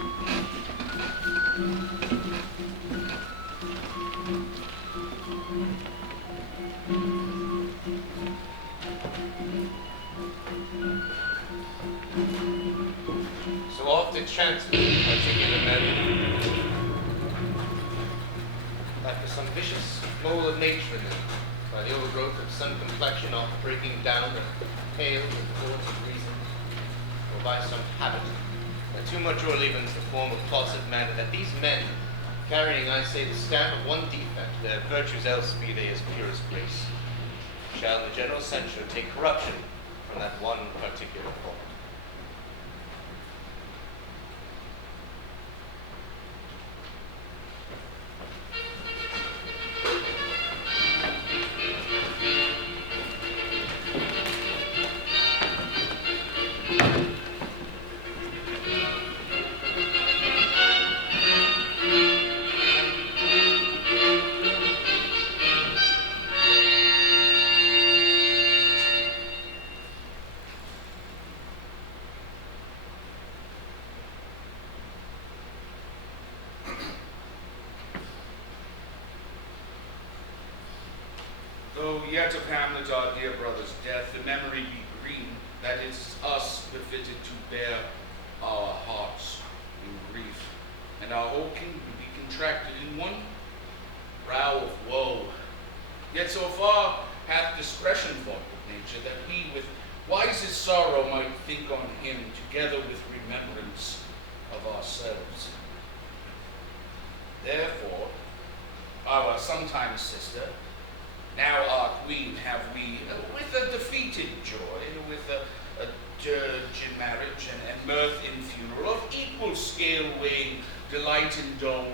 So oft it chances with particular men, like for some vicious mole of nature in them, by the overgrowth of some complexion oft breaking down and pale with the thoughts of reason, or by some habit, that too much o'erleavens the form of plausive manner, that these men, carrying, I say, the stamp of one defect, their virtues else be they as pure as grace, shall in the general censure take corruption from that one particular fault. Though yet of Hamlet, our dear brother's death, the memory be green, that is us befitted to bear our hearts in grief, and our whole kingdom be contracted in one brow of woe. Yet so far hath discretion fought with nature, that we with wisest sorrow might think on him, together with remembrance of ourselves. Therefore, our sometime sister, now our queen, have we, with a defeated joy, with a dirge in marriage and mirth in funeral, of equal scale weighing delight in dole,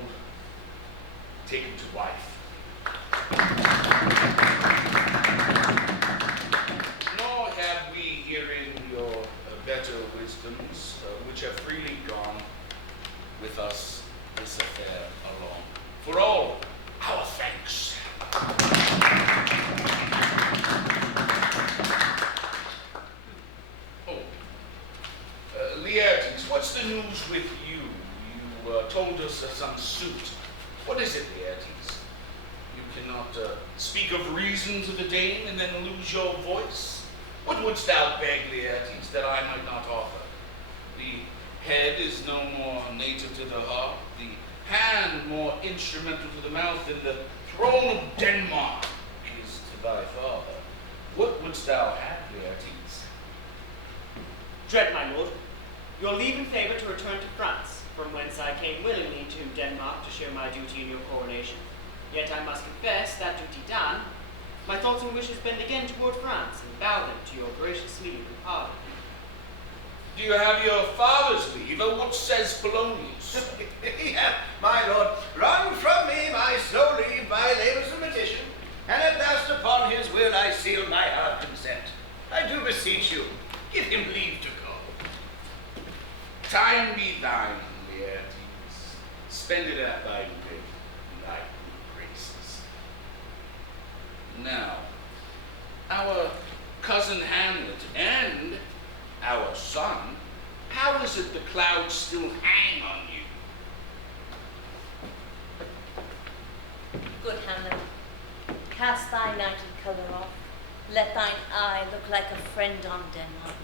taken to wife. Nor have we herein your better wisdoms, which have freely gone with us this affair along. For all our thanks. Laertes, what's the news with you? You told us of some suit. What is it, Laertes? You cannot speak of reasons of the Dane and then lose your voice? What wouldst thou beg, Laertes, that I might not offer? The head is no more native to the heart, the hand more instrumental to the mouth than the throne of Denmark is to thy father. What wouldst thou have, Laertes? Dread my lord, your leave and favour to return to France, from whence I came willingly to Denmark to share my duty in your coronation. Yet I must confess, that duty done, my thoughts and wishes bend again toward France, and bow them to your gracious leave and pardon. Do you have your father's leave, or what says Polonius? Yeah, my lord, wrung from me my sole leave by labours of petition, and at last upon his will I seal my hard consent. I do beseech you, give him leave to go. Time be thine, Laertes. Spend it at thy will, and thy good graces. Now, our cousin Hamlet and our son, how is it the clouds still hang on you? Good Hamlet, cast thy nighted colour off. Let thine eye look like a friend on Denmark.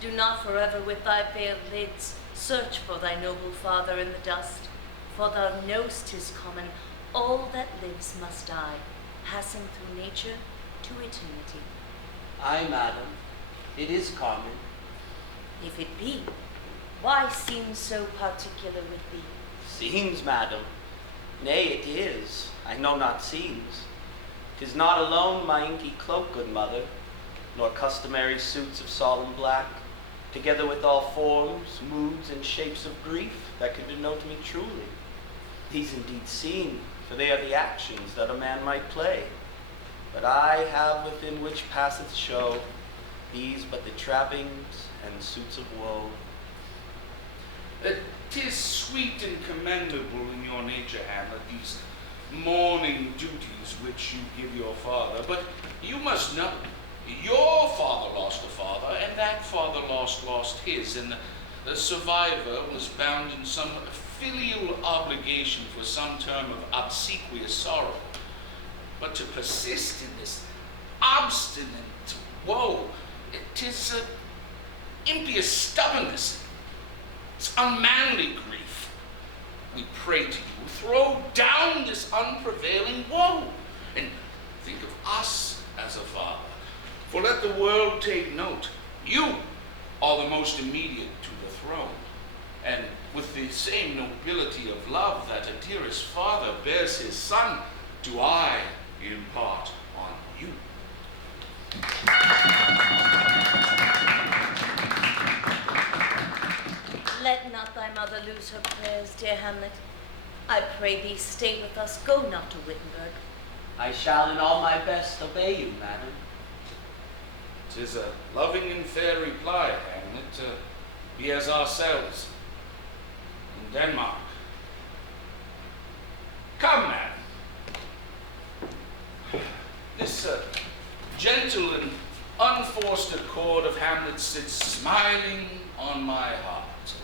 Do not forever with thy veiled lids search for thy noble father in the dust, for thou know'st 'tis common, all that lives must die, passing through nature to eternity. Aye, madam, it is common. If it be, why seem so particular with thee? Seems, madam. Nay, it is. I know not seems. 'Tis not alone my inky cloak, good mother, nor customary suits of solemn black, together with all forms, moods, and shapes of grief that could denote me truly. These indeed seem, for they are the actions that a man might play. But I have within which passeth show, these but the trappings and suits of woe. 'Tis sweet and commendable in your nature, Hamlet, these mourning duties which you give your father. But you must know, your father lost a father, and that father lost his, and the survivor was bound in some filial obligation for some term of obsequious sorrow. But to persist in this obstinate woe, it is impious stubbornness. It's unmanly grief. We pray to you, throw down this unprevailing woe, and think of us as a father. For let the world take note, you are the most immediate to the throne, and with the same nobility of love that a dearest father bears his son, do I impart on you. Let not thy mother lose her prayers, dear Hamlet. I pray thee stay with us, go not to Wittenberg. I shall in all my best obey you, madam. 'Tis a loving and fair reply, Hamlet. Be as ourselves in Denmark. Come, man. This gentle and unforced accord of Hamlet sits smiling on my heart,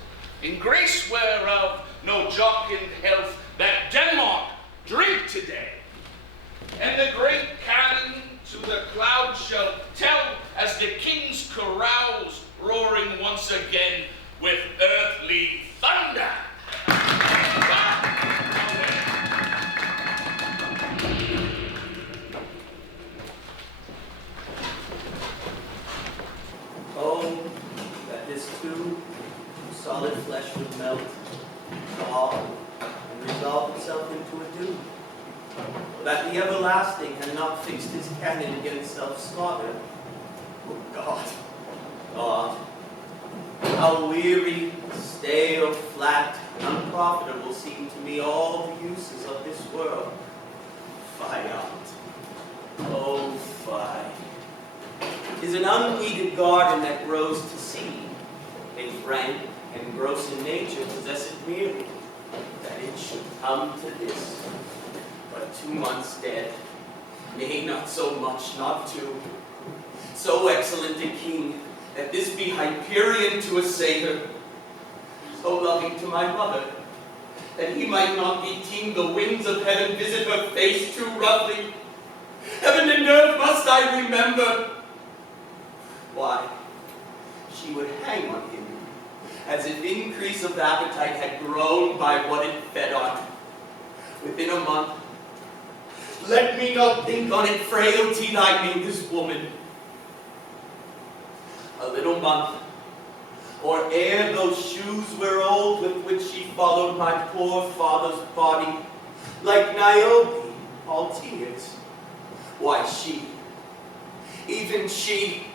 in grace whereof no jocund health that Denmark drink today. And the great cannon to the clouds shall tell as the king's carouse roaring once again with earthly thunder. Oh, that this too solid flesh would melt, thaw, and resolve itself into a dew. That the everlasting had not fixed his cannon against self-slaughter. Oh God, God, how weary, stale, flat, and unprofitable seem to me all the uses of this world. Fie out, oh fie. 'Tis an unweeded garden that grows to seed, a frank and gross in nature possesseth merely, that it should come to this. But 2 months dead, nay, not so much, not 2. So excellent a king, that this be Hyperion to a satyr, so loving to my mother, that he might not be king the winds of heaven visit her face too roughly. Heaven and earth must I remember. Why, she would hang on him, as if increase of appetite had grown by what it fed on. Within a month, let me not think on it frailty thy made this woman. A little month, or ere those shoes were old with which she followed my poor father's body, like Niobe, all tears. Why she, even she,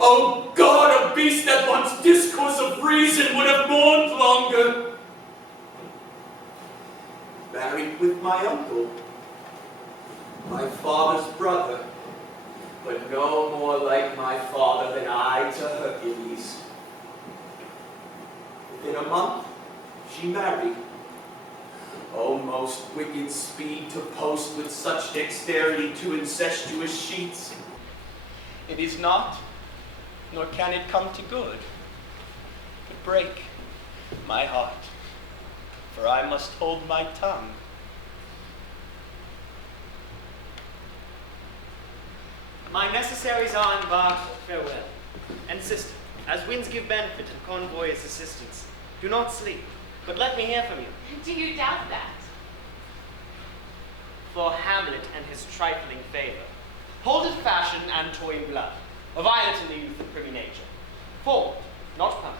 oh God, a beast that once discourse of reason would have mourned longer. Married with my uncle, my father's brother, but no more like my father than I to Hercules. Within a month, she married. O most wicked speed to post with such dexterity to incestuous sheets. It is not, nor can it come to good, but break my heart, for I must hold my tongue. My necessaries are embarked, farewell. And sister, as winds give benefit and convoy is assistance, do not sleep, but let me hear from you. Do you doubt that? For Hamlet and his trifling favor, hold it fashion and toy in blood, a violet in the youth of privy nature, forward, not permanent,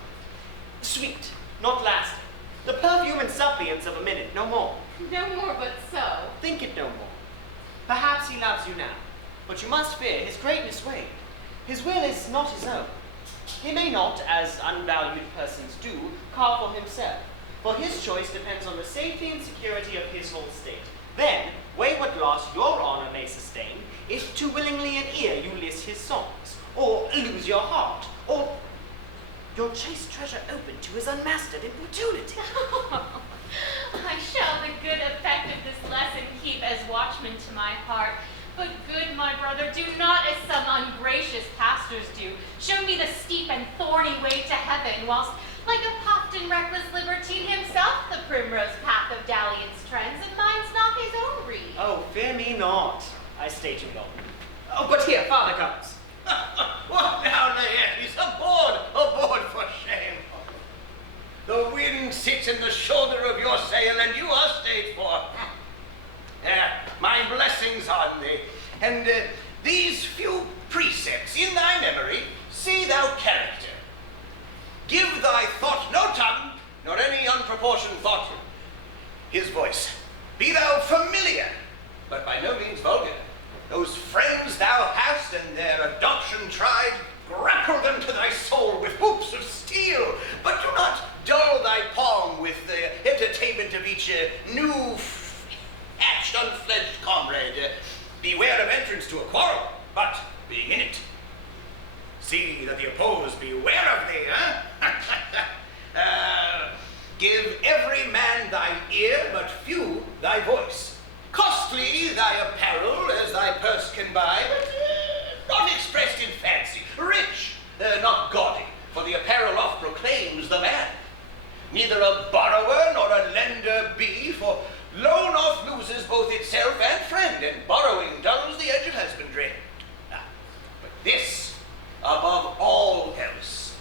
sweet, not lasting, the perfume and suppliance of a minute, no more. No more but so. Think it no more. Perhaps he loves you now, but you must fear his greatness waned. His will is not his own. He may not, as unvalued persons do, carve for himself, for his choice depends on the safety and security of his whole state. Then, weigh what loss your honor may sustain, if too willingly in ear you list his songs, or lose your heart, or your chaste treasure open to his unmastered importunity. I shall the good effect of this lesson keep as watchman to my heart. But good, my brother, do not as some ungracious pastors do, show me the steep and thorny way to heaven, whilst like a puffed and reckless libertine himself, the primrose path of dalliance trends, and minds not his own reed. Oh, fear me not, I state you not. Oh, but here, father comes. What now, Laertes? Aboard for shame. The wind sits in the shoulder of your sail, and you are stayed for. My blessings on thee, and these few precepts in thy memory, see thou character. Give thy thought no tongue, nor any unproportioned thought his voice. Be thou familiar, but by no means vulgar. Those friends thou hast and their adoption tried, grapple them to thy soul with hoops of steel, but do not dull thy palm with the entertainment of each new hatched, unfledged comrade. Beware of entrance to a quarrel, but being in it, see that the opposed beware of thee, give every man thy ear, but few thy voice. Costly thy apparel as thy purse can buy, but not expressed in fancy. Rich, not gaudy, for the apparel oft proclaims the man. Neither a borrower nor a lender be, for loan oft loses both itself and friend, and borrowing dulls the edge of husbandry. But this, above all else,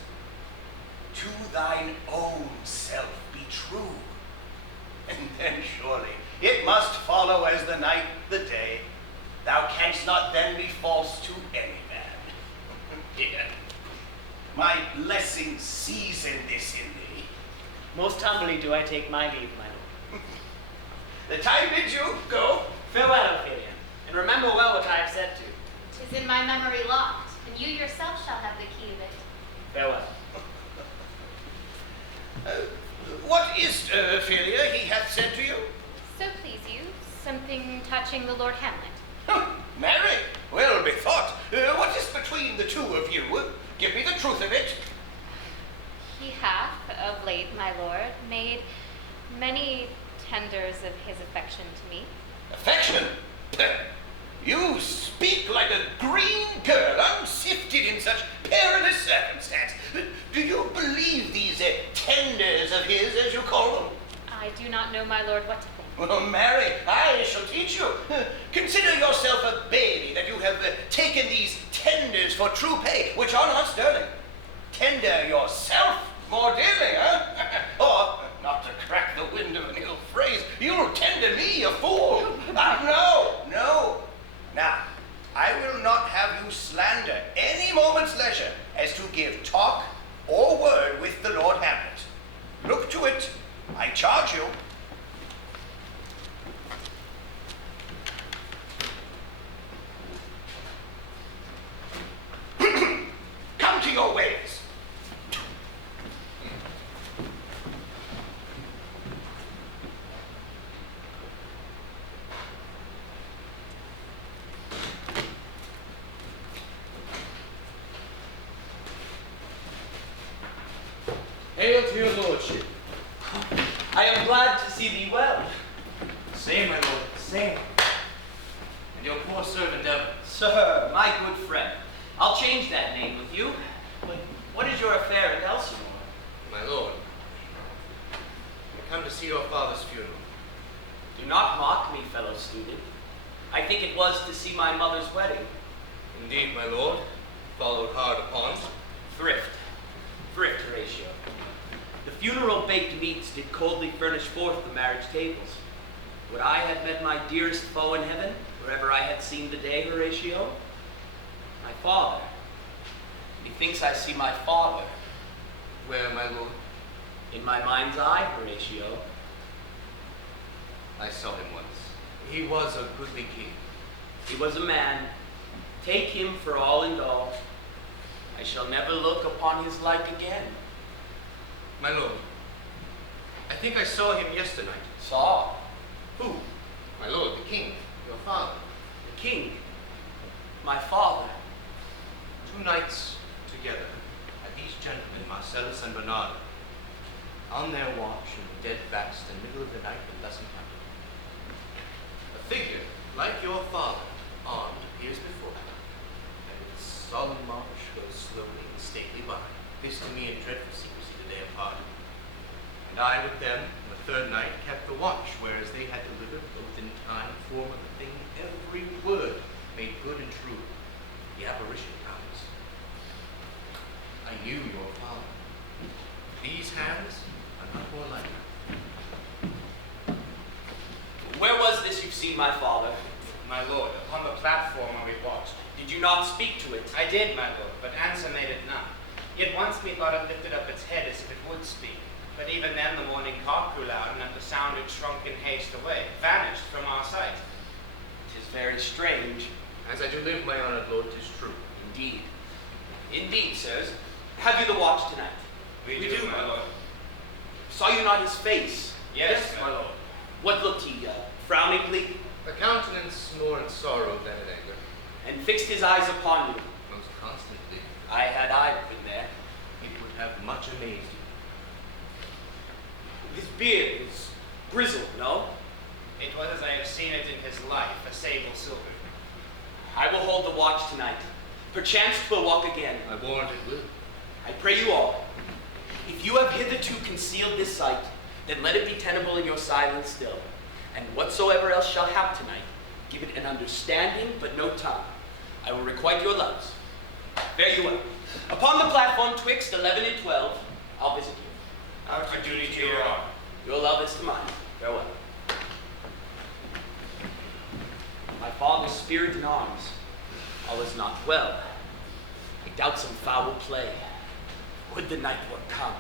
to thine own self be true. And then surely it must follow as the night the day. Thou canst not then be false to any man. Here, my blessing season this in thee. Most humbly do I take my leave, my lord. The time bids you go. Farewell, Ophelia, and remember well what I have said to you. 'Tis in my memory locked, and you yourself shall have the key of it. Farewell. What is, Ophelia, he hath said to you? So please you, something touching the Lord Hamlet. Marry, well bethought. What is between the two of you? Give me the truth of it. He hath, of late, my lord, made many tenders of his affection to me. Affection? You speak like a green girl, unsifted in such perilous circumstance. Do you believe these tenders of his, as you call them? I do not know, my lord, what to think. Well, Mary, I shall teach you. Consider yourself a baby that you have taken these tenders for true pay, which are not sterling. Tender yourself more dearly, or, not to crack the wind of an ill phrase, you'll tender me, a fool. No. Now, I will not have you slander any moment's leisure as to give talk or word with the Lord Hamlet. Look to it, I charge you. Come to your ways. Hail to your lordship. I am glad to see thee well. Same, my lord, same. And your poor servant Evan. Sir, my good friend, I'll change that name with you. But what is your affair at Elsinore? My lord, I come to see your father's funeral. Do not mock me, fellow student. I think it was to see my mother's wedding. Indeed, my lord, followed hard upon. Thrift, Horatio. The funeral baked meats did coldly furnish forth the marriage tables. Would I had met my dearest foe in heaven, wherever I had seen the day, Horatio? My father. Methinks I see my father. Where, my lord? In my mind's eye, Horatio. I saw him once. He was a goodly king. He was a man. Take him for all and all. I shall never look upon his like again. My lord, I think I saw him yesternight. Saw? Who? My lord, the king, your father. The king? My father? 2 nights together at these gentlemen, Marcellus and Bernardo, on their watch in the dead vast and middle of the night when thus encountered. A figure like your father, armed, appears before them, and with solemn march goes slowly and stately by. This to me in dreadful secrecy the day upon. departed. And I with them, on the third night, kept the watch, whereas they had delivered, both in time, form of the thing, every word made good and true. The apparition comes. I knew your father. These hands are not more like him. Where was this you've seen my father? My lord, upon the platform where we watched. Did you not speak to it? I did, my lord, but answer made it none. Yet once methought it lifted up its head as if it would speak. But even then the morning cock grew loud, and at the sound it shrunk in haste away, vanished from our sight. 'Tis very strange. As I do live, my honored lord, 'tis true. Indeed. Indeed, sirs. Have you the watch tonight? We do, my lord. Saw you not his face? Yes, my lord. What looked he, frowningly, A countenance more in sorrow than in anger. and fixed his eyes upon you? Most constantly. Had I been there. It would have much amazed you. His beard was grizzled, no? It was as I have seen it in his life, a sable silver. I will hold the watch tonight. Perchance 'twill walk again. I warrant it will. I pray you all, if you have hitherto concealed this sight, then let it be tenable in your silence still. And whatsoever else shall hap tonight, give it an understanding, but no tongue. I will requite your loves. Fare you well. Upon the platform twixt 11 and 12, I'll visit you. Out your duty to your honor. Your love is to mine. Farewell. My father's spirit in arms. All is not well. I doubt some foul play. Would the night were come.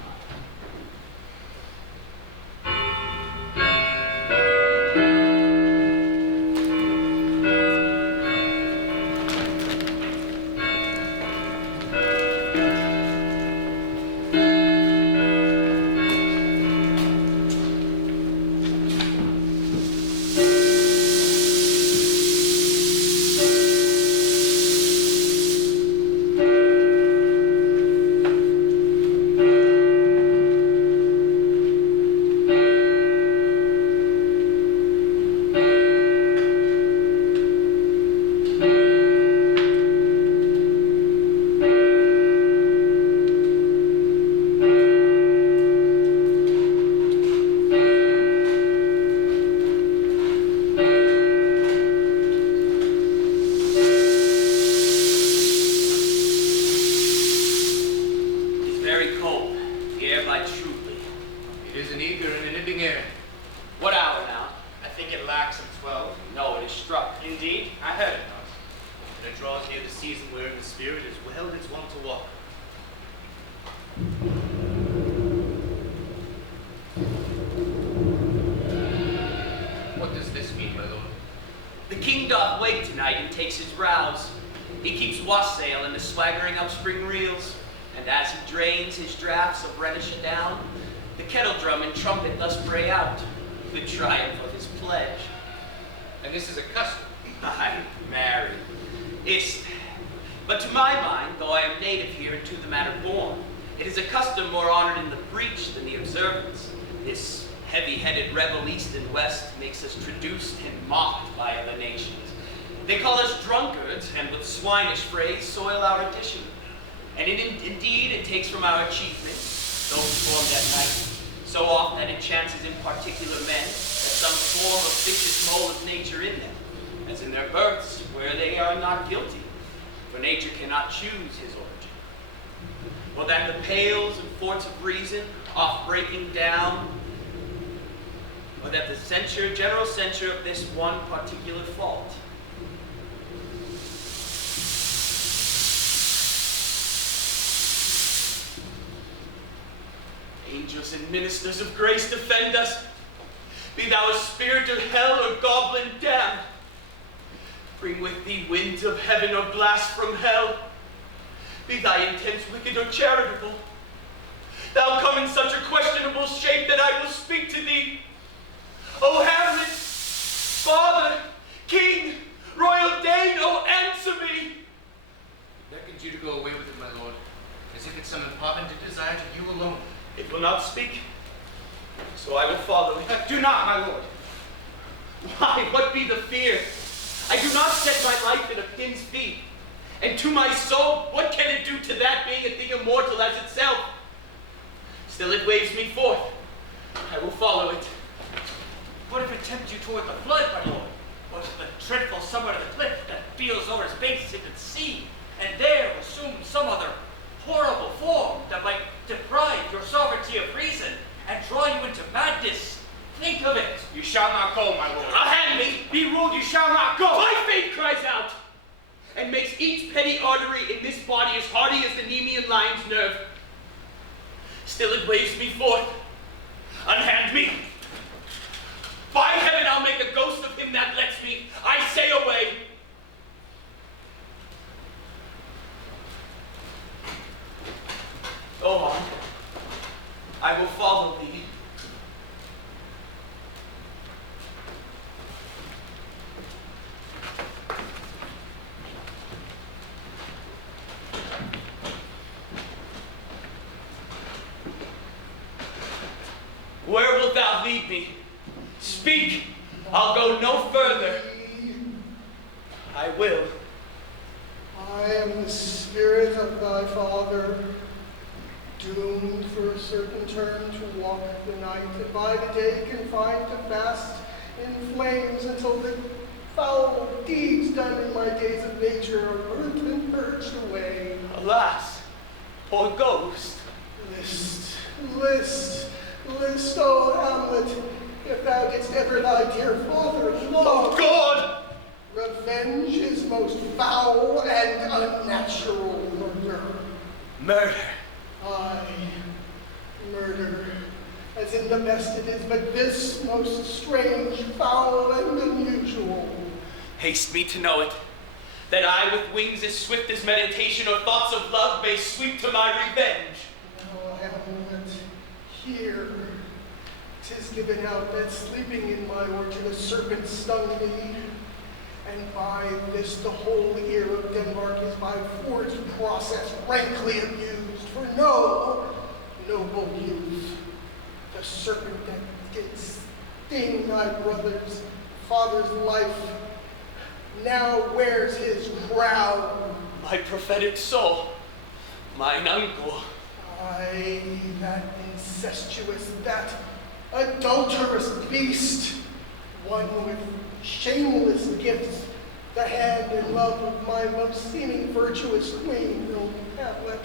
What does this mean, my lord? The king doth wake tonight and takes his rouse. He keeps wassail in the swaggering upspring reels, and as he drains his draughts of Rhenish down, the kettle drum and trumpet thus bray out, the triumph of his pledge. And this is a custom. Ay, marry, is't. But to my mind, though I am native here and to the matter born, it is a custom more honored in the breach than the observance. This heavy-headed rebel east and west makes us traduced and mocked by other nations. They call us drunkards, and with swinish phrase soil our edition. And indeed it takes from our achievements, those formed at night, so often that it chances in particular men, that some form of vicious mold of nature in them, as in their births, where they are not guilty, for nature cannot choose his origin. Or that the pales and forts of reason, oft breaking down, or that the general censure of this one particular fault. Angels and ministers of grace, defend us. Be thou a spirit of hell or goblin damned. Bring with thee winds of heaven or blast from hell. Be thy intents wicked or charitable. Thou come in such a questionable shape that I will speak to thee. O Hamlet, father, king, royal Dane, oh answer me. It beckons you to go away with it, my lord, as if it summoned pardon to desire to you alone. It will not speak, so I will follow it. Do not, my lord. Why, what be the fear? I do not set my life in a pin's feet. And to my soul, what can it do to that being a thing immortal as itself? Still it waves me forth. I will follow it. What if it tempts you toward the flood, my lord? Or to the dreadful summit of the cliff that feels over its base into the sea, and there assume some other horrible form that might deprive your sovereignty of reason and draw you into madness? Think of it. You shall not go, my lord. Hand me! Be ruled, you shall not go. My fate cries out, and makes each petty artery in this body as hardy as the Nemean lion's nerve. Still it waves me forth. Unhand me. By heaven, I'll make a ghost of him that lets me. I say away. Go on. I will follow thee. Where wilt thou lead me? Speak, I'll go no further. I will. I am the spirit of thy father, doomed for a certain term to walk the night, and by the day confined to fast in flames until the foul deeds done in my days of nature are burnt and purged away. Alas, poor ghost. List, O Hamlet, if thou didst ever thy dear father love. Oh God! Revenge is most foul and unnatural murder. Murder. Aye, murder, as in the best it is, but this most strange, foul, and unusual. Haste me to know it, that I with wings as swift as meditation or thoughts of love may sweep to my revenge. Now, Hamlet, here, 'tis given out that sleeping in my orchard a serpent stung me, and by this the whole ear of Denmark is by forced process rankly abused, for no noble youth, the serpent that did sting thy brother's father's life, now wears his crown. My prophetic soul, mine uncle. Aye, that incestuous, that adulterous beast, one with shameless gifts, the hand and love of my most seeming virtuous queen, O Hamlet.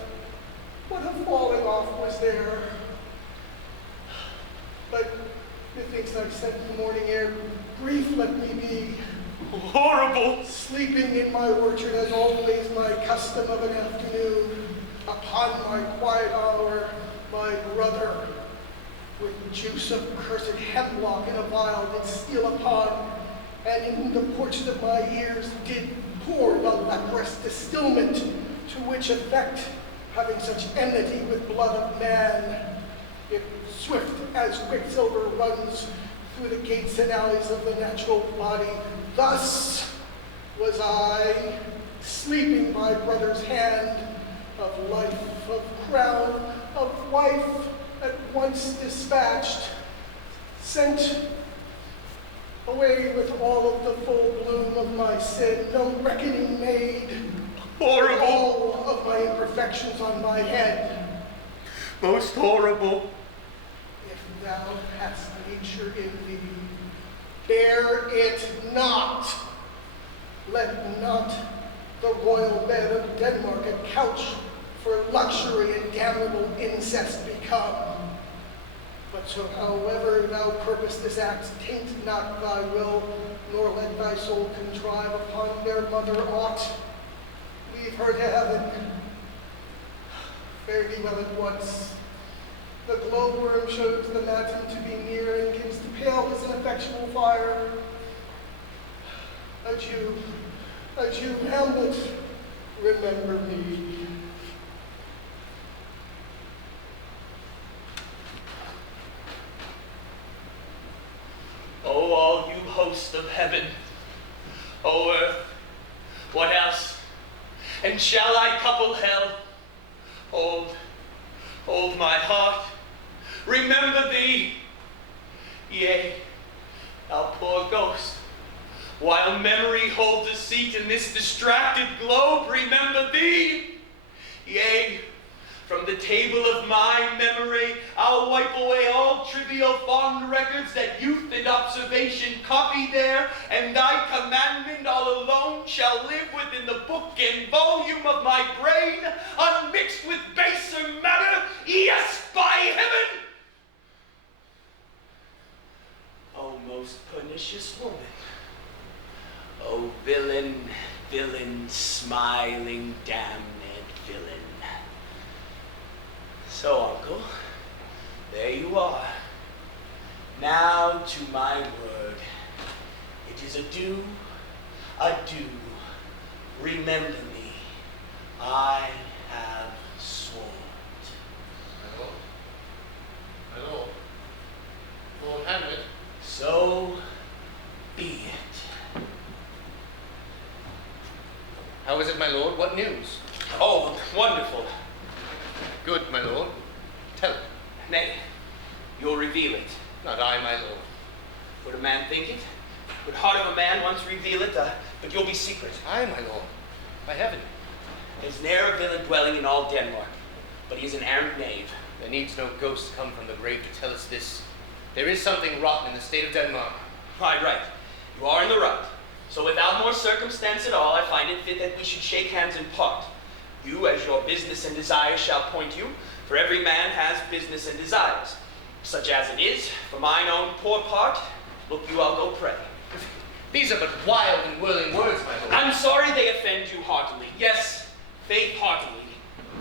What a falling off was there. But methinks I've sent the morning air, grief let me be. Horrible! Sleeping in my orchard as always my custom of an afternoon, upon my quiet hour, my brother, with juice of cursed hemlock in a vial did steal upon, and in the porches of my ears did pour the leprous distilment, to which effect, having such enmity with blood of man, if swift as quicksilver runs through the gates and alleys of the natural body, thus was I, sleeping my brother's hand, of life, of crown, of wife, at once dispatched, sent away with all of the full bloom of my sin, no reckoning made, Horrible! all of my imperfections on my head. Most horrible! If thou hast nature in thee, bear it not. Let not the royal bed of Denmark a couch for luxury and damnable incest become. But so however thou purpose this act, taint not thy will, nor let thy soul contrive upon their mother aught. Leave her to heaven. Fare thee well at once. The glowworm shows the matin to be near and gives the pale as an effectual fire. Adieu, Hamlet, remember me. O all you hosts of heaven, O earth, what else? And shall I couple hell? Hold my heart, remember thee. Yea, thou poor ghost, while memory holds a seat in this distracted globe, remember thee. Yea, From the table of my memory, I'll wipe away all trivial fond records that youth and observation copy there, and thy commandment all alone shall live within the book and volume of my brain, unmixed with baser matter. Yes, by heaven! O most pernicious woman, O villain, villain, smiling, damned villain. So, uncle, there you are. Now to my word. It is adieu, adieu. Remember me. I have sworn. My lord. Lord Hamlet. So be it. How is it, my lord? What news? Oh, wonderful. Good, my lord. Tell it. Nay, you'll reveal it. Not I, my lord. Would a man think it? Would heart of a man once reveal it? But you'll be secret. I, my lord. By heaven. There's ne'er a villain dwelling in all Denmark, but he is an arrant knave. There needs no ghost come from the grave to tell us this. There is something rotten in the state of Denmark. Right. You are in the right. So without more circumstance at all, I find it fit that we should shake hands and part. You, as your business and desires shall point you, for every man has business and desires. Such as it is, for mine own poor part, look you, I'll go pray. These are but wild and whirling words, my lord. I'm sorry they offend you heartily. Yes, faith heartily.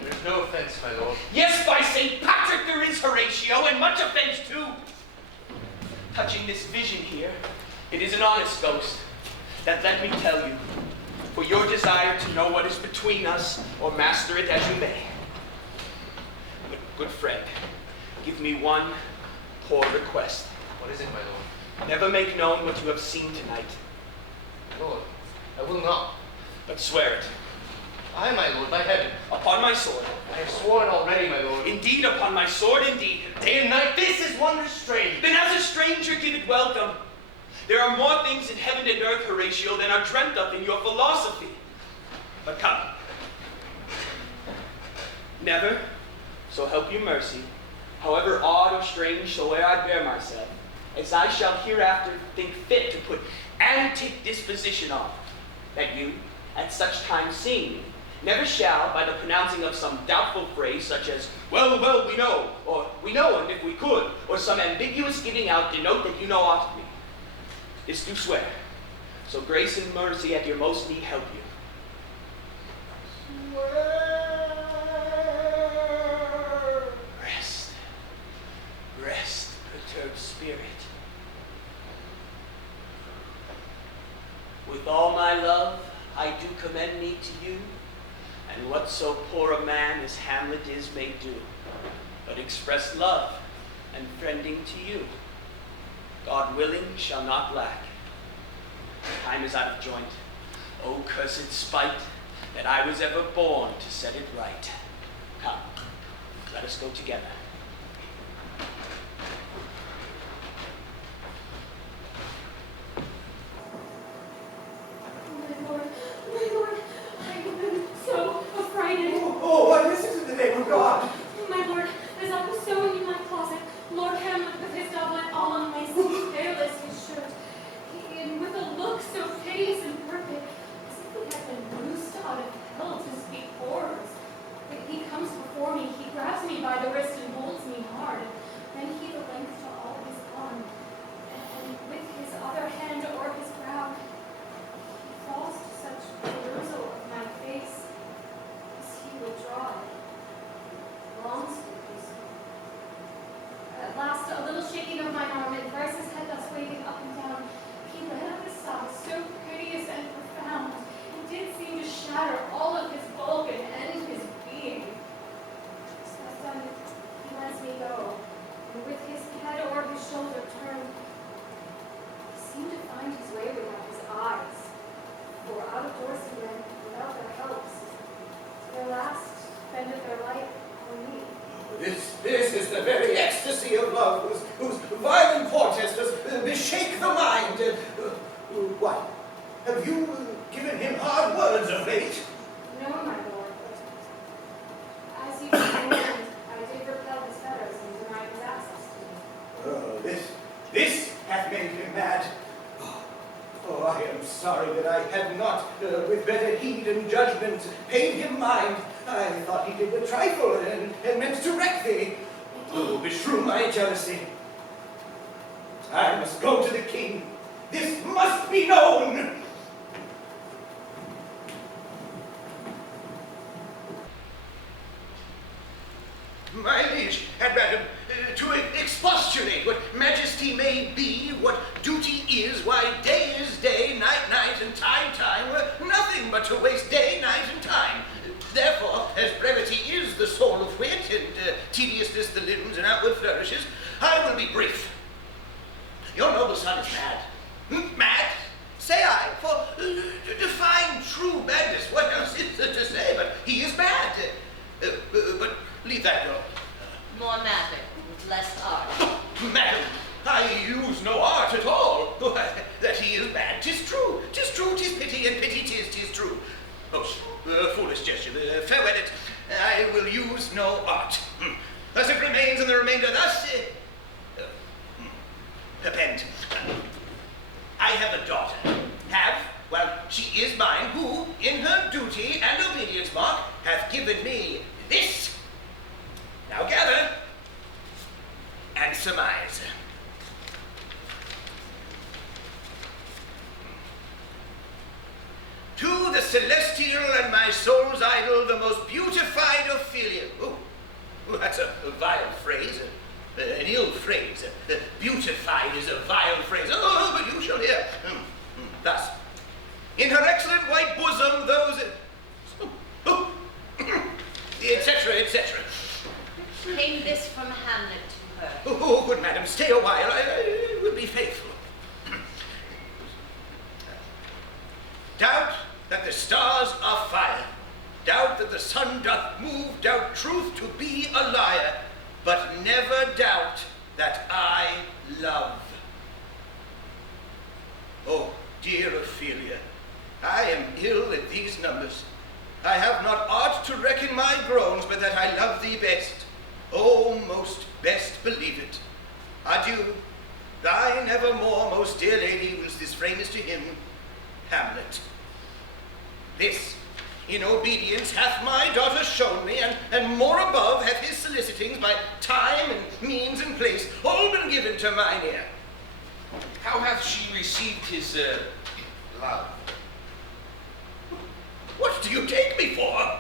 There is no offense, my lord. Yes, by St. Patrick there is, Horatio, and much offense too. Touching this vision here, it is an honest ghost, that let me tell you, for your desire to know what is between us, or master it as you may. But, good friend, give me one poor request. What is it, my lord? Never make known what you have seen tonight, Lord, I will not. but swear it. I, my lord, by heaven. Upon my sword. I have sworn already, my lord. Indeed, upon my sword, indeed. Day and night, this is wonder strange. Then as a stranger give it welcome. There are more things in heaven and earth, Horatio, than are dreamt of in your philosophy. But come. Never, so help you mercy, however odd or strange soe'er I bear myself, as I shall hereafter think fit to put antic disposition on, that you, at such time seeing me, never shall, by the pronouncing of some doubtful phrase such as, well, we know, or we know and if we could, or some ambiguous giving out denote that you know aught of me. This do swear, so grace and mercy at your most need help you. Rest, perturbed spirit. With all my love, I do commend me to you, and what so poor a man as Hamlet is may do, but express love and friending to you. God willing shall not lack. Time is out of joint. O cursed spite, that I was ever born to set it right. Come, let us go together. My lord, I have been so affrighted. Oh, what is it in the name of God? My lord, as I was sewing in my closet, Lord Hamlet with his doublet all unlaced, pale as his shirt, and with a look so piteous and perfect, as if he had been loosed out of hell to speak horrors. When he comes before me, he grabs me by the wrist and holds me hard, then he the length to all his arm, and with his other hand o'er his brow, he falls to such perusal of my face as he would draw it, longs to do so. At last, a little shaking of my arm, and Bryce's head thus waving up and down, he let out a sigh so piteous and profound, and did seem to shatter all of his bulk and end his being. Thus done, he lets me go, and with his head o'er his shoulder turned, he seemed to find his way without his eyes, for out of doors he went without their helps, to their last spend of their life on me. This is the very ecstasy of love, whose violent portents does beshake the mind. What? Have you given him hard words of late? No, my lord, but as you say, hath made him mad. Oh, I am sorry that I had not, with better heed and judgment, paid him mind. I thought he did a trifle, and meant to wreck thee. Oh, beshrew my jealousy. I must go to the king. This must be known. My liege and madam, to expostulate what majesty may be, what duty is, why day is day, night, night, and time, time, were nothing but to waste day, night, and time. Therefore, as brevity is the soul of wit, and tediousness the limbs and outward flourishes, I will be brief. Your noble son is mad. Mad? Say I, for to define true madness, what else is there to say but he is mad? But leave that go. More matter, with less art. Madam, I use no art at all. That he is mad, 'tis true. 'Tis true, 'tis pity, and pity 'tis true. Oh, foolish gesture, farewell it. I will use no art. Thus it remains, and the remainder thus. Append. I have a daughter. Well, she is mine, who, in her duty and obedience mark, hath given me this. Now gather and surmise. To the celestial and my soul's idol, the most beautified Ophelia. Ooh, that's a vile phrase, an ill phrase. Beautified is a vile phrase. Oh, but you shall hear. Thus, in her excellent white bosom, those, etc., etc. Came this from Hamlet to her. Oh, good madam, stay a while. I will be faithful. Doubt that the stars are fire. Doubt that the sun doth move. Doubt truth to be a liar. But never doubt that I love. Oh, dear Ophelia, I am ill at these numbers. I have not aught to reckon my groans, but that I love thee best. Oh, most best believe it. Adieu. Thine evermore, most dear lady, whilst this frame is to him, Hamlet. This, in obedience, hath my daughter shown me, and more above hath his solicitings by time and means and place all been given to mine ear. How hath she received his, love? What do you take me for?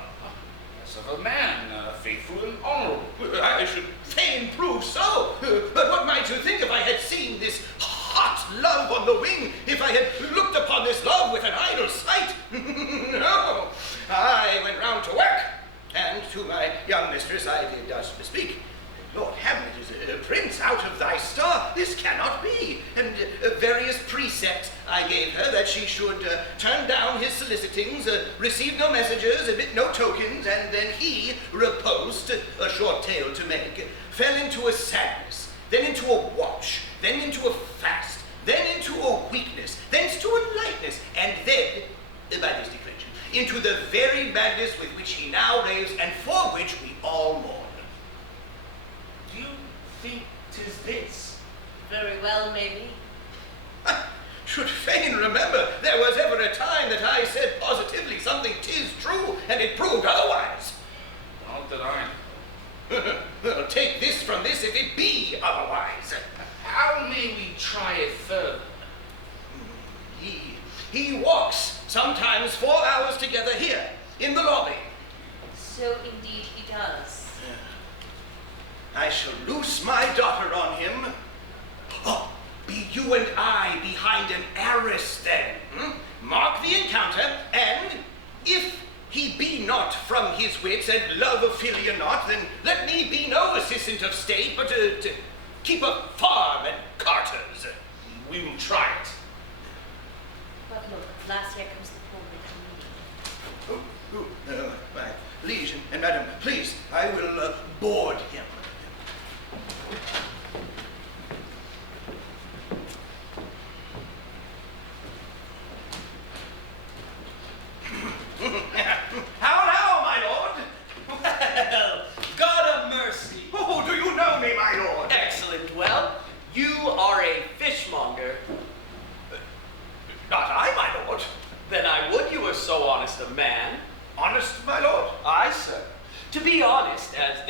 As of a man, faithful and honorable. I should fain prove so. But what might you think if I had seen this hot love on the wing, if I had looked upon this love with an idle sight? No, I went round to work, and to my young mistress I did thus bespeak. Lord Hamlet is a prince out of thy star. This cannot be. And various precepts I gave her that she should turn down his solicitings, receive no messages, admit no tokens, and then he reposed, a short tale to make, fell into a sadness, then into a watch, then into a fast, then into a weakness, thence to a lightness, and then, by this declension, into the very madness with which he now raves, and for which we all mourn. Do you think 'tis this? Very well, maybe. Should fain remember there was ever a time that I said positively something 'tis true, and it proved otherwise. Not that I know. Well, take this from this if it be otherwise. How may we try it further? He walks sometimes 4 hours together here, in the lobby. So indeed he does. I shall loose my daughter on him. Oh, be you and I behind an arras then. Mark the encounter, and if he be not from his wits and love Ophelia not, then let me be no assistant of state, but to keep a farm and carters. We will try it. But look, last here comes the poor little My liege and madam, please, I will board him. How now, my lord? Well, God of mercy. Oh, do you know me, my lord? Excellent. Well, You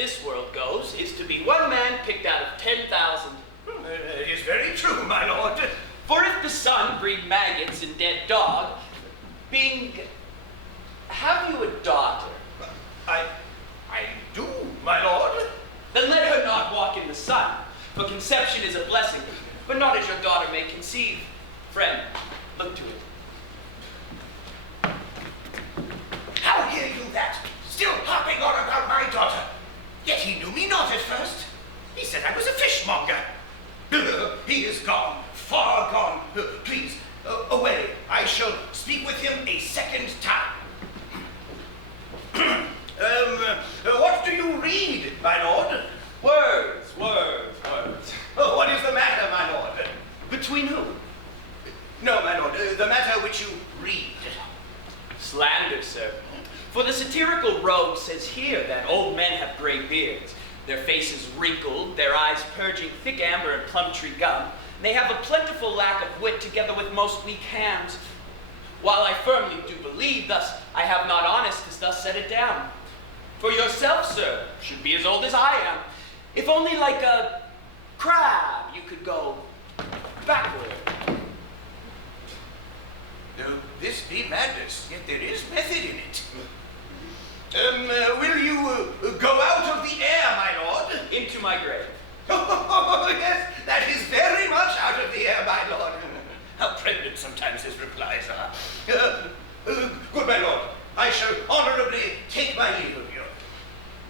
this world goes is to be one man picked out of 10,000. It is very true, my lord. For if the sun breed maggots in dead dog, Bing, have you a daughter? I do, my lord. Then let her not walk in the sun, for conception is a blessing, but not as your daughter may conceive. Friend, look to it. How hear you that? Still harping on about my daughter. Yet he knew me not at first. He said I was a fishmonger. He is gone, far gone. Please, away. I shall speak with him a second time. What do you read, my lord? Words. Oh, what is the matter, my lord? Between who? No, my lord, the matter which you read. Slander, sir. For the satirical rogue says here that old men have gray beards, their faces wrinkled, their eyes purging thick amber and plum tree gum. They have a plentiful lack of wit together with most weak hands. While I firmly do believe, thus I have not honest as thus set it down. For yourself, sir, should be as old as I am. If only like a crab you could go backward. Though this be madness, yet there is method in it. Will you go out of the air, my lord? Into my grave. Oh, yes, that is very much out of the air, my lord. How pregnant sometimes his replies are. Good, my lord, I shall honorably take my leave of you.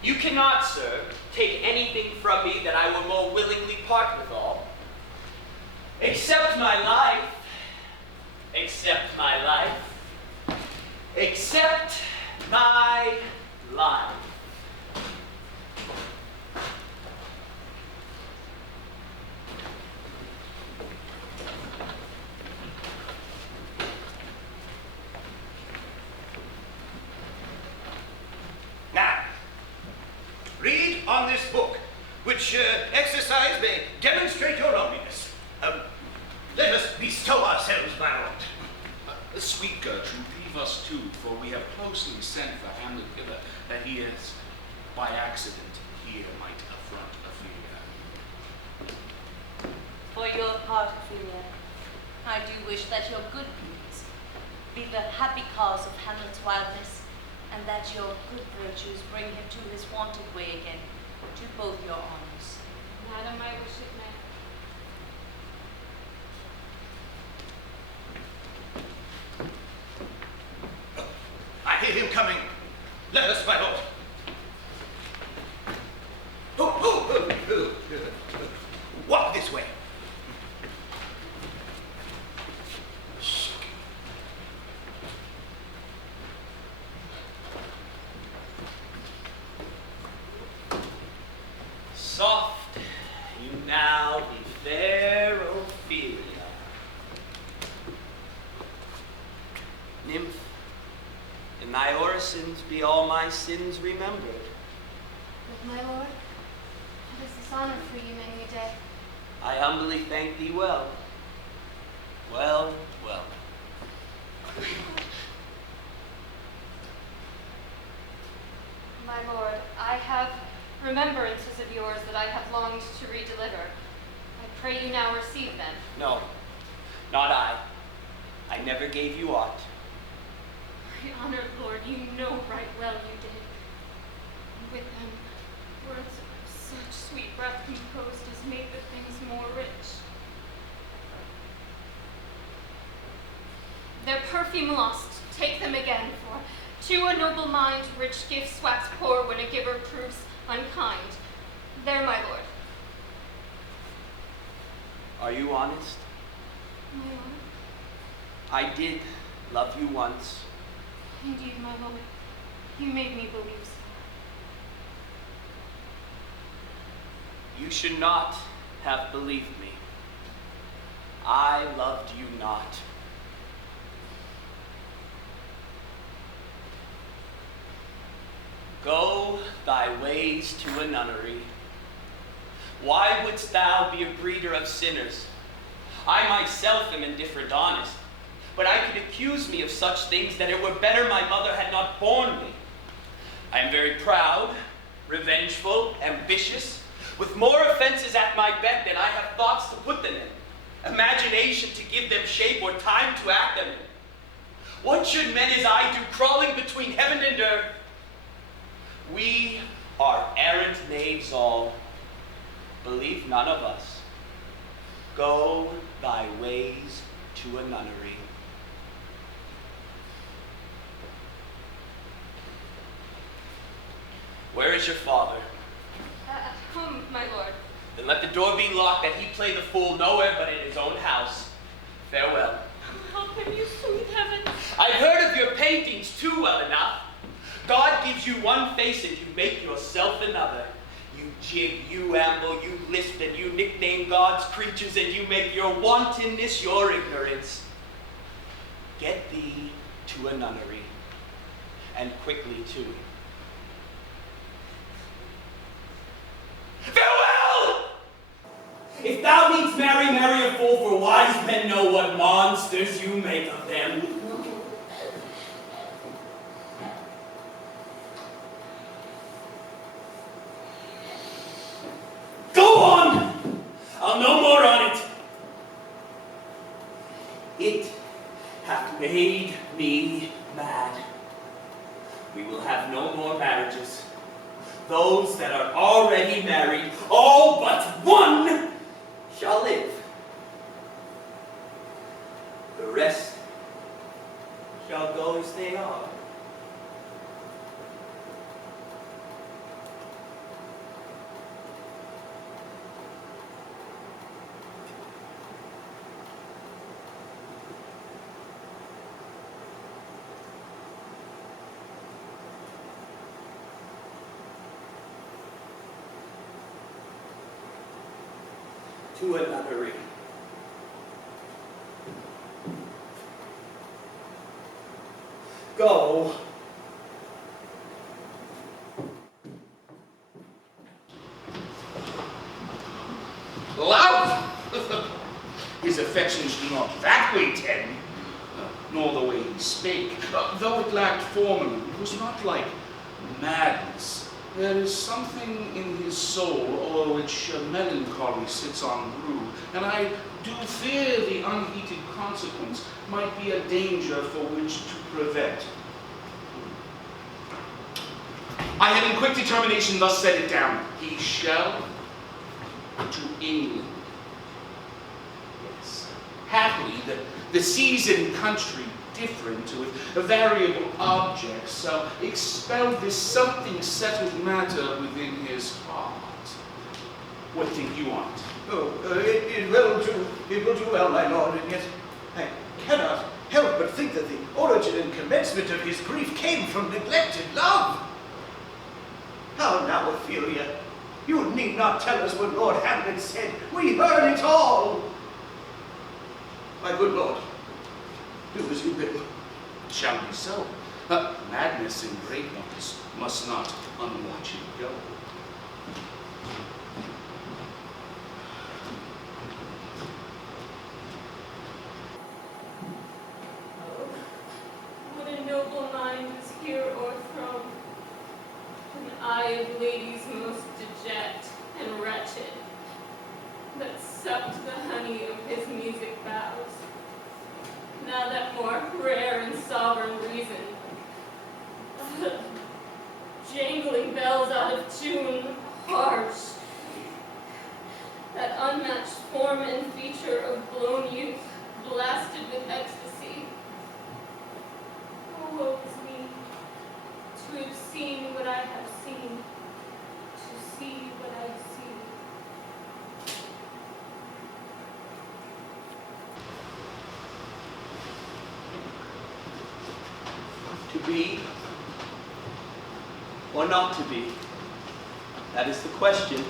You cannot, sir, take anything from me that I will more willingly part withal. Except my life. Except my life. Except my life. Now, read on this book, which exercise may demonstrate your loneliness. Let us bestow ourselves, my lord. Sweet Gertrude, leave us too, for we have closely sent for Hamlet hither, that he is, by accident, here might affront Ophelia. For your part, Ophelia, I do wish that your good deeds be the happy cause of Hamlet's wildness, and that your good virtues bring him to his wonted way again, to both your honors. Madam, I wish it may. I hear him coming. Let us, my lord. Walk this way. Soft, you now be fair Ophelia. Nymph, in thy orisons be all my sins remembered. Good my lord, what is this honor for you many a day? I humbly thank thee well. Well. My lord, I have remembrances of yours that I have longed to redeliver. I pray you now receive them. No, not I. I never gave you aught. My honored lord, you know right well you did. And with them, words of such sweet breath composed as made the things more rich. Their perfume lost, take them again, for to a noble mind rich gifts wax poor when a giver proves unkind. There, my lord. Are you honest? My lord? I did love you once. Indeed, my lord. You made me believe so. You should not have believed me. I loved you not. Go thy ways to a nunnery. Why wouldst thou be a breeder of sinners? I myself am indifferent honest, but I could accuse me of such things that it were better my mother had not borne me. I am very proud, revengeful, ambitious, with more offenses at my beck than I have thoughts to put them in, imagination to give them shape, or time to act them in. What should men as I do, crawling between heaven and earth? We are errant knaves all. Believe none of us. Go thy ways to a nunnery. Where is your father? At home, my lord. Then let the door be locked, that he play the fool nowhere but in his own house. Farewell. Help him, you sweet heavens. I've heard of your paintings too well enough. God gives you one face and you make yourself another. You jig, you amble, you lisp, and you nickname God's creatures, and you make your wantonness your ignorance. Get thee to a nunnery, and quickly too. Farewell! If thou needst marry a fool, for wise men know what monsters you make of them. Go on! I'll no more on it. It hath made me mad. We will have no more marriages. Those that are already married, all but one, shall live. The rest shall go as they are. To a nunnery. Go. Love? His affections do not that way tend, nor the way he spake. Though it lacked form, it was not like madness. There is something in his soul o'er which melancholy sits on brew, and I do fear the unheated consequence might be a danger for which to prevent. I have in quick determination thus set it down. He shall to England. Yes. Happily, the season country different with variable objects expelled this something settled matter within his heart. What think you on it? Oh, it will do well, my lord, and yet I cannot help but think that the origin and commencement of his grief came from neglected love. How now, Ophelia? You need not tell us what Lord Hamlet said. We heard it all. My good lord, do as you will. Shall be so. Madness in great ones must not unwatched go. What a noble mind is here o'erthrown, an eye of ladies most deject and wretched, that supped the honey of his music vows. Now that more rare and sovereign reason, jangling bells out of tune, harsh, that unmatched form and feature of blown youth, blasted with ecstasy. Oh, woe is me, to have seen what I have seen, to see what I see. To be or not to be? That is the question.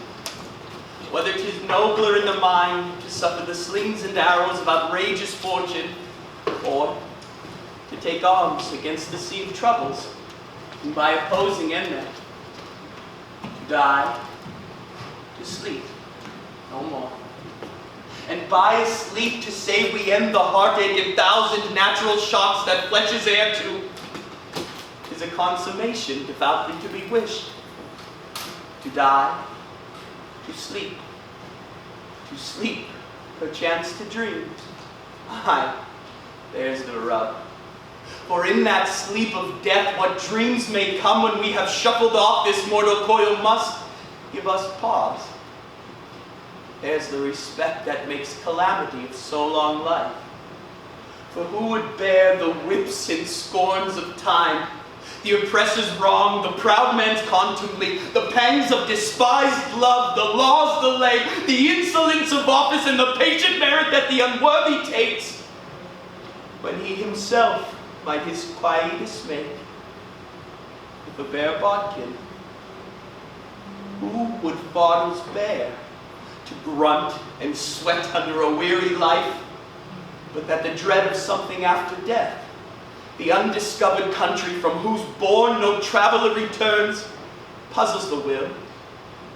Whether 'tis nobler in the mind to suffer the slings and arrows of outrageous fortune, or to take arms against the sea of troubles, and by opposing end them, to die, to sleep, no more. And by a sleep to say we end the heartache and thousand natural shocks that flesh is heir to, is a consummation devoutly to be wished. To die, to sleep, perchance to dream. Aye, there's the rub. For in that sleep of death, what dreams may come when we have shuffled off this mortal coil must give us pause. There's the respect that makes calamity of so long life. For who would bear the whips and scorns of time, the oppressor's wrong, the proud man's contumely, the pangs of despised love, the law's delay, the insolence of office, and the patient merit that the unworthy takes, when he himself might his quietus make, if a bare bodkin, who would fardels bear, to grunt and sweat under a weary life, but that the dread of something after death, the undiscovered country from whose bourne no traveler returns, puzzles the will,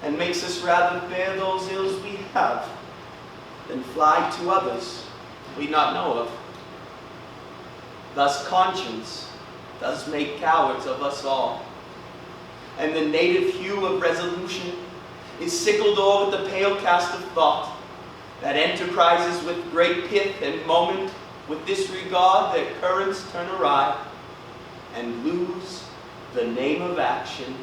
and makes us rather bear those ills we have, than fly to others we not know of. Thus conscience does make cowards of us all, and the native hue of resolution is sickled o'er with the pale cast of thought, that enterprises with great pith and moment with disregard their currents turn awry, and lose the name of action.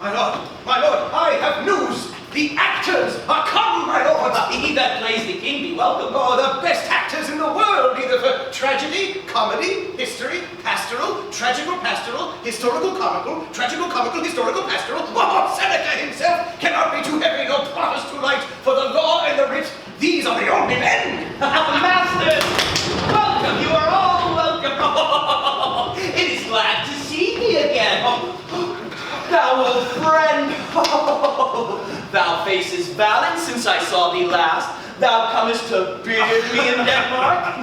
My lord, I have news! The actors are come, my lord! He that plays the king be welcome. Oh, the best actors in the world, either for tragedy, comedy, history, pastoral, tragical-pastoral, historical-comical, tragical-comical, historical-pastoral. Oh, Seneca himself cannot be too heavy nor Plautus too light, for the law and the writ, these are the only men! Masters, welcome, you are all welcome. It is glad to see thee again. Thou old friend, thou facest valiant since I saw thee last. Thou comest to beard me in Denmark.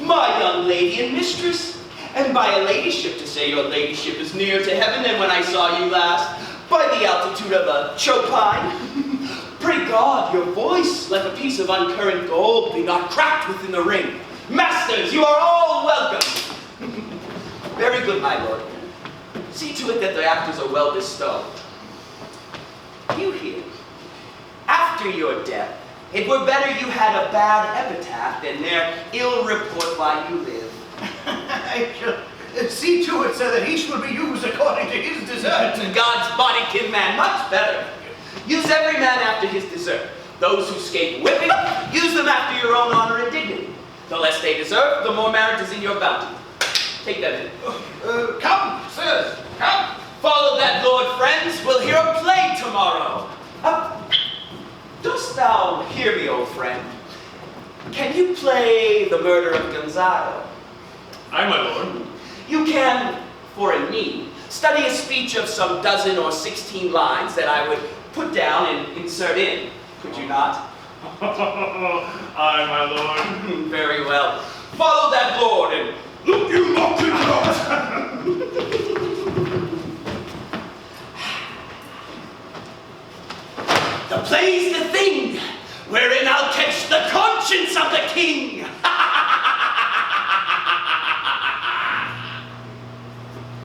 My young lady and mistress, and by a ladyship to say your ladyship is nearer to heaven than when I saw you last, by the altitude of a chopine. Pray God, your voice, like a piece of uncurrent gold, be not cracked within the ring. Masters, you are all welcome. Very good, my lord. See to it that the actors are well bestowed. You hear? After your death, it were better you had a bad epitaph than their ill report while you live. I shall see to it, sir, that each will be used according to his desert. God's body kin man, much better. Use every man after his desert. Those who escape whipping, use them after your own honor and dignity. The less they deserve, the more merit is in your bounty. Take them in. Come, sirs, come. Follow that, Lord friends. We'll hear a play tomorrow. Dost thou hear me, old friend? Can you play The Murder of Gonzago? Aye, my lord. You can, for a need, study a speech of some 12 or 16 lines that I would put down and insert in. Could you not? Aye, my lord. Very well. Follow that lord and look you not in the The play's the thing, wherein I'll catch the conscience of the king.